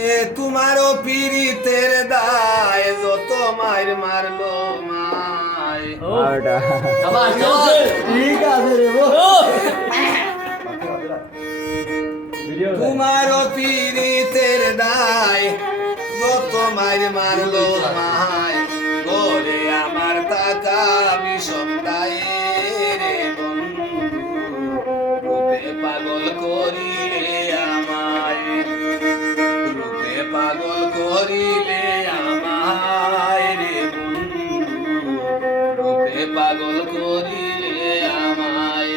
তোমারও পীড়িতের দায় যত মায়ের মারলো মায় ঠিক আছে রে তোমারও পীড়িতের দায় যত মায়ের মারলো মায় গোরে আমার টাকা বিষম দায়ে রে বন্ধু রূপে পাগল করিলে আমায় রূপে পাগল করিলে আমায় রে বন্ধু রূপে পাগল করিলে আমায়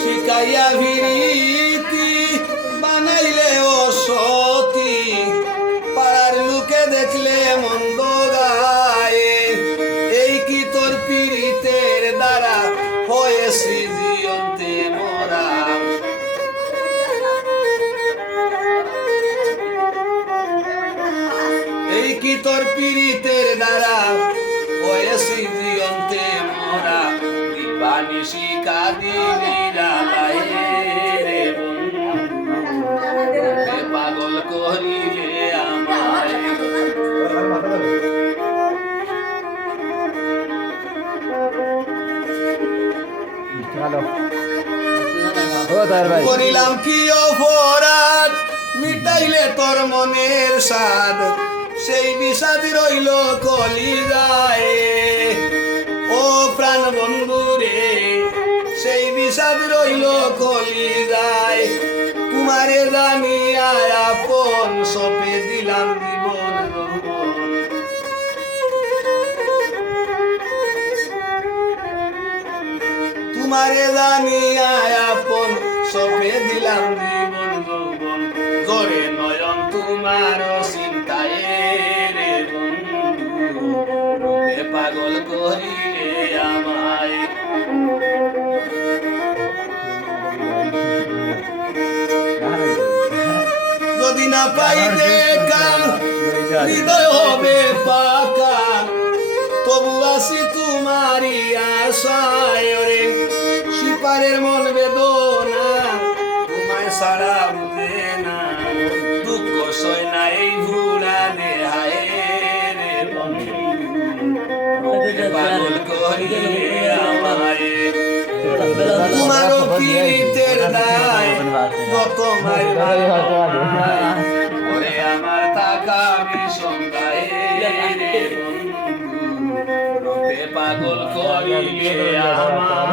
শিকাইয়া ভিড়িতি বানাইলে ও সতী পাড়ার লোকে দেখলে মন্দ গায়ে এই কি তোর পীড়িতের দ্বারা হয়েছি জিয়ন্তে মোরা এই কি তোর পীড়িতের দ্বারা হয়েছি জিয়ন্তে মোরা দিবানিশি কাঁদিনি রালায়ে রে বন্ধু পাগল করিলে আমায় করিলাম কি অপরাধ মিটাইলে তোর মনের স্বাদ সেই বিষাদ রইল কলিজায় ও প্রাণ বন্ধু রে সেই বিষাদ রইল কলিজায় তোমারে জানিয়া আপন সপে দিলাম জীবন তোমারে জানিয়া আপন সপে দিলাম জীবন যৌবন করে নয়ন তোমার চিন্তায় রে বন্ধু রূপে পাগল করিলে আমায় যদি না পাই দেখা হৃদয় হবে পাকা তবু আসি তোমারই আশায় রে সিপারের মন বেদনা তোমায় সারা বুঝে না দুঃখ সয় না এই ভুলা দেহায় রে বন্ধু পাগল করিলে আমায় তোমারও পীড়িতের দায় কত মায়ের ওরে আমার টাকা বিষম গায়ে রে বন্ধু রূপে পাগল করিলে আমায়